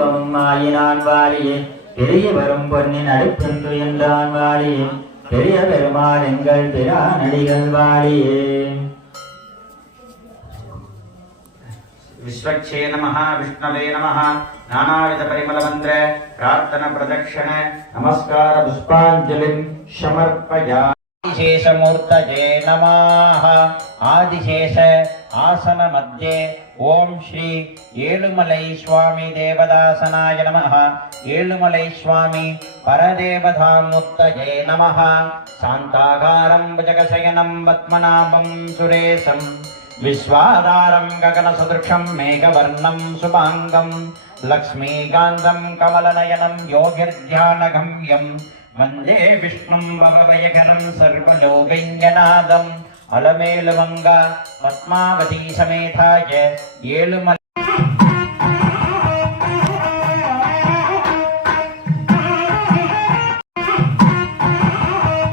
ஆயினான் வாழியே பெரிய வரும் பொன்னின் அடுப்பென்று என்றான் வாழியே பெரிய பெருமாள் எங்கள் பிரானடிகள் வாழியே. विश्वक्षे नमः विष्णवे नमः नानाविध परिमल मंत्र प्रार्थना प्रदक्षिण नमस्कार पुष्पांजलिं समर्पयामि. आदिशेषमूर्तये नमः. आदिशेष आसन मध्ये ओम श्री येलुमलै स्वामी देवदासनाय नमः. येलुमलै स्वामी परदेवतामूर्तये नमः. शान्ताकारं भुजगशयनं पद्मनाभं सुरेशं विश्वाधारं गगनसदृशं मेघवर्णं शुभांगं लक्ष्मीकान्तं कमलनयनं योगिर्ध्यानगम्यं वन्दे विष्णुं भवभयकरं सर्वलोकैक्यनाथम् अलमेलुमंगा पद्मावती समेताय येलुमलै